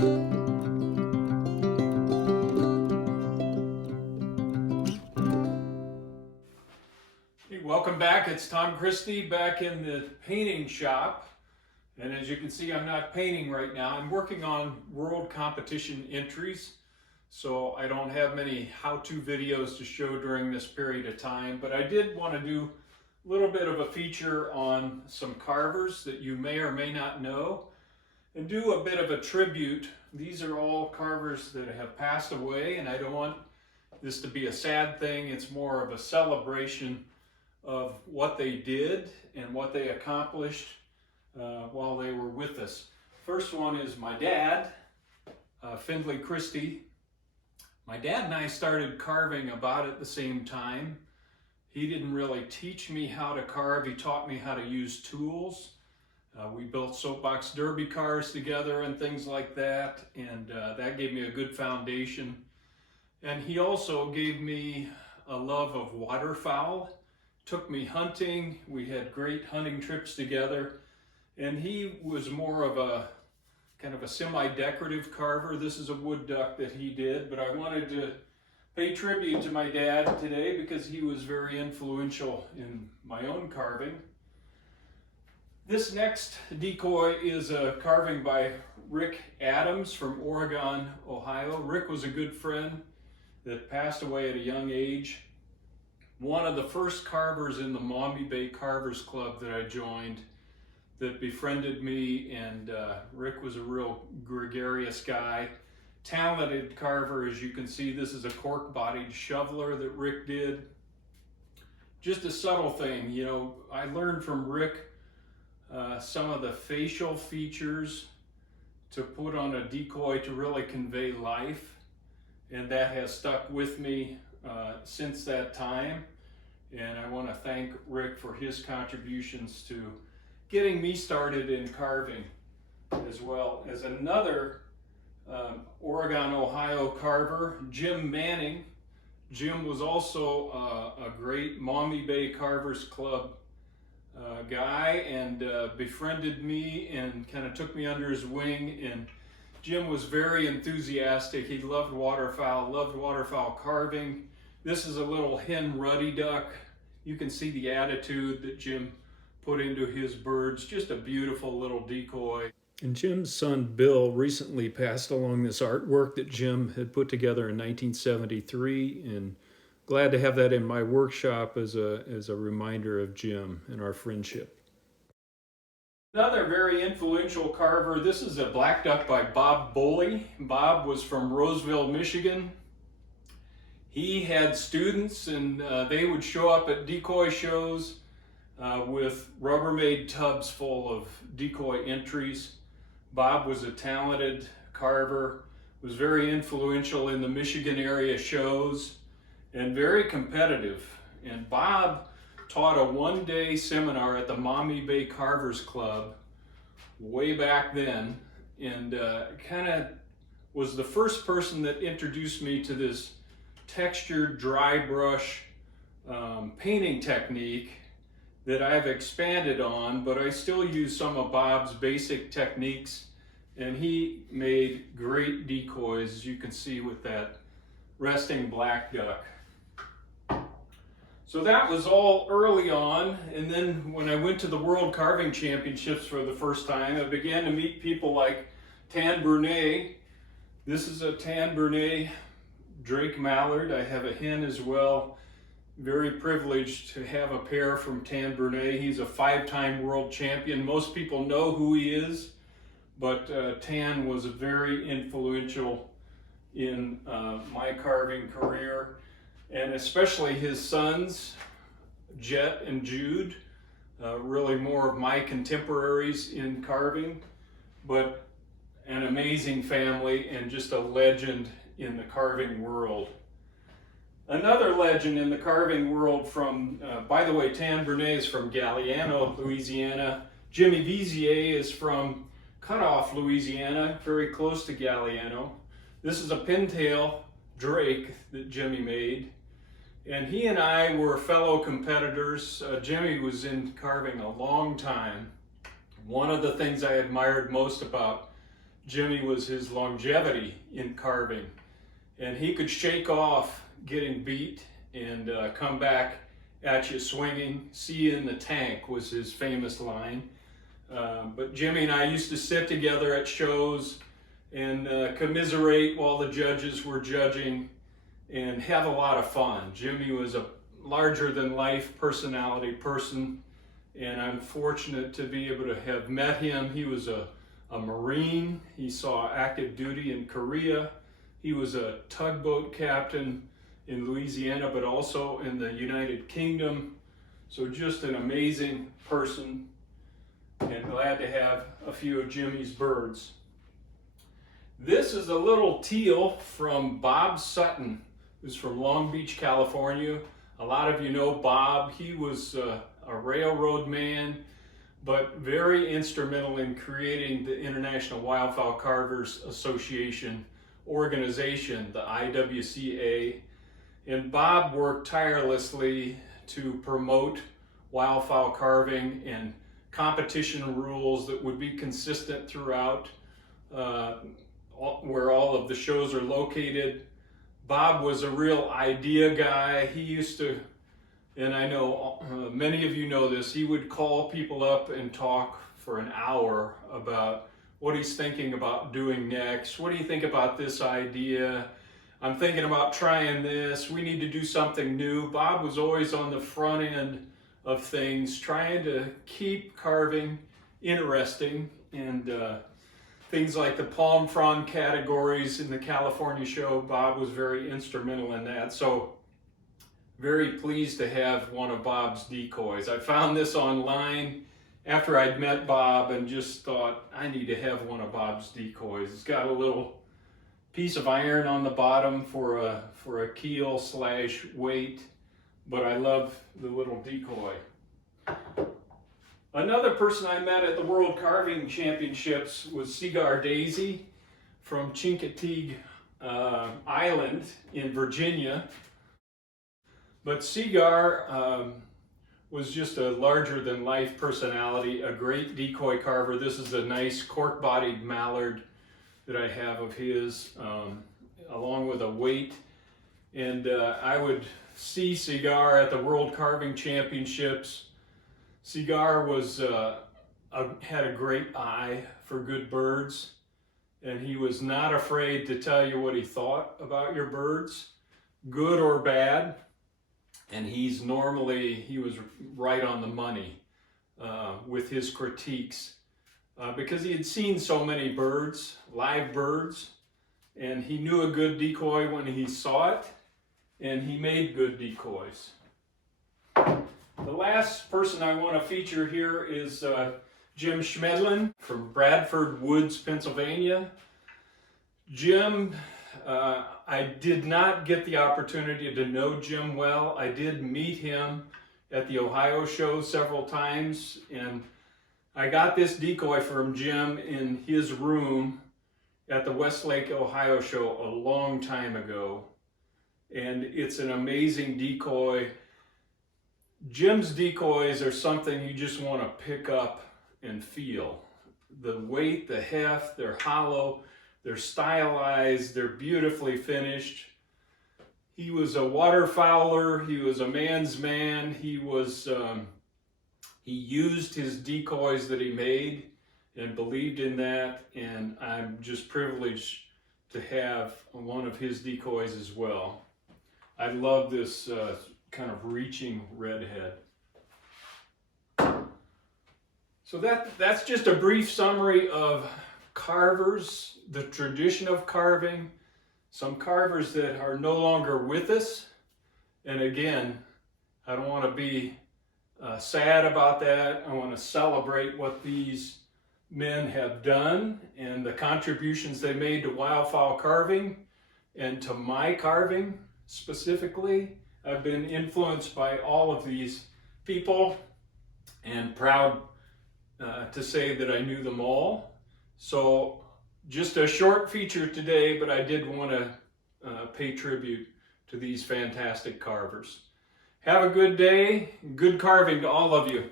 Hey, welcome back. It's Tom Christie back in the painting shop. And as you can see, I'm not painting right now. I'm working on world competition entries. So I don't have many how-to videos to show during this period of time, but I did want to do a little bit of a feature on some carvers that you may or may not know and do a bit of a tribute. These are all carvers that have passed away, and I don't want this to be a sad thing. It's more of a celebration of what they did and what they accomplished while they were with us. First one is my dad, Findlay Christie. My dad and I started carving about at the same time. He didn't really teach me how to carve. He taught me how to use tools. We built soapbox derby cars together and things like that, and that gave me a good foundation. And he also gave me a love of waterfowl. Took me hunting. We had great hunting trips together, and he was more of a kind of a semi-decorative carver. This is a wood duck that he did, but I wanted to pay tribute to my dad today because he was very influential in my own carving. This next decoy is a carving by Rick Adams from Oregon, Ohio. Rick was a good friend that passed away at a young age. One of the first carvers in the Maumee Bay Carvers Club that I joined that befriended me, and Rick was a real gregarious guy. Talented carver, as you can see. This is a cork-bodied shoveler that Rick did. Just a subtle thing, you know, I learned from Rick some of the facial features to put on a decoy to really convey life, and that has stuck with me since that time. And I want to thank Rick for his contributions to getting me started in carving, as well as another Oregon, Ohio carver, Jim Manning. Jim was also a great Maumee Bay Carvers Club guy, and befriended me and kind of took me under his wing. And Jim was very enthusiastic. He loved waterfowl carving. This is a little hen ruddy duck. You can see the attitude that Jim put into his birds. Just a beautiful little decoy. And Jim's son Bill recently passed along this artwork that Jim had put together in 1973, and glad to have that in my workshop as a reminder of Jim and our friendship. Another very influential carver, this is a black duck by Bob Boley. Bob was from Roseville, Michigan. He had students, and they would show up at decoy shows with Rubbermaid tubs full of decoy entries. Bob was a talented carver, was very influential in the Michigan area shows, and very competitive. And Bob taught a one-day seminar at the Maumee Bay Carvers Club way back then, and kind of was the first person that introduced me to this textured dry brush painting technique that I've expanded on, but I still use some of Bob's basic techniques, and he made great decoys, as you can see with that resting black duck. So that was all early on, and then when I went to the World Carving Championships for the first time, I began to meet people like Tan Bernay. This is a Tan Bernay Drake Mallard. I have a hen as well. Very privileged to have a pair from Tan Bernay. He's a 5-time world champion. Most people know who he is, but Tan was very influential in my carving career, and especially his sons, Jet and Jude, really more of my contemporaries in carving, but an amazing family and just a legend in the carving world. Another legend in the carving world from, by the way, Tan Bernay is from Galliano, Louisiana. Jimmy Vizier is from Cutoff, Louisiana, very close to Galliano. This is a pintail drake that Jimmy made. And he and I were fellow competitors. Jimmy was in carving a long time. One of the things I admired most about Jimmy was his longevity in carving. And he could shake off getting beat and come back at you swinging. See you in the tank was his famous line. But Jimmy and I used to sit together at shows and commiserate while the judges were judging and have a lot of fun. Jimmy was a larger than life personality person, and I'm fortunate to be able to have met him. He was a Marine. He saw active duty in Korea. He was a tugboat captain in Louisiana, but also in the United Kingdom. So just an amazing person, and glad to have a few of Jimmy's birds. This is a little teal from Bob Sutton, who's from Long Beach, California. A lot of you know Bob. He was a railroad man, but very instrumental in creating the International Wildfowl Carvers Association organization, the IWCA. And Bob worked tirelessly to promote wildfowl carving and competition rules that would be consistent throughout where all of the shows are located. Bob was a real idea guy. He used to, and I know many of you know this, he would call people up and talk for an hour about what he's thinking about doing next. What do you think about this idea? I'm thinking about trying this. We need to do something new. Bob was always on the front end of things, trying to keep carving interesting, and things like the palm frond categories in the California show, Bob was very instrumental in that. So very pleased to have one of Bob's decoys. I found this online after I'd met Bob and just thought, I need to have one of Bob's decoys. It's got a little piece of iron on the bottom for a keel slash weight, but I love the little decoy. Another person I met at the World Carving Championships was Cigar Daisy from Chincoteague Island in Virginia. But Cigar was just a larger than life personality, a great decoy carver. This is a nice cork-bodied mallard that I have of his, along with a weight. And I would see Cigar at the World Carving Championships. Cigar was had a great eye for good birds, and he was not afraid to tell you what he thought about your birds, good or bad. And he was right on the money with his critiques because he had seen so many birds, live birds, and he knew a good decoy when he saw it, and he made good decoys. The last person I want to feature here is Jim Schmidlin from Bradford Woods, Pennsylvania. Jim, I did not get the opportunity to know Jim well. I did meet him at the Ohio show several times, and I got this decoy from Jim in his room at the Westlake, Ohio show a long time ago. And it's an amazing decoy. Jim's decoys are something you just want to pick up and feel. The weight, the heft, they're hollow, they're stylized, they're beautifully finished. He was a waterfowler, he was a man's man, he used his decoys that he made and believed in that, and I'm just privileged to have one of his decoys as well. I love this kind of reaching redhead. So that's just a brief summary of carvers, the tradition of carving, some carvers that are no longer with us. And again, I don't want to be sad about that. I want to celebrate what these men have done and the contributions they made to wildfowl carving and to my carving specifically. I've been influenced by all of these people and proud to say that I knew them all. So just a short feature today, but I did want to pay tribute to these fantastic carvers. Have a good day, good carving to all of you.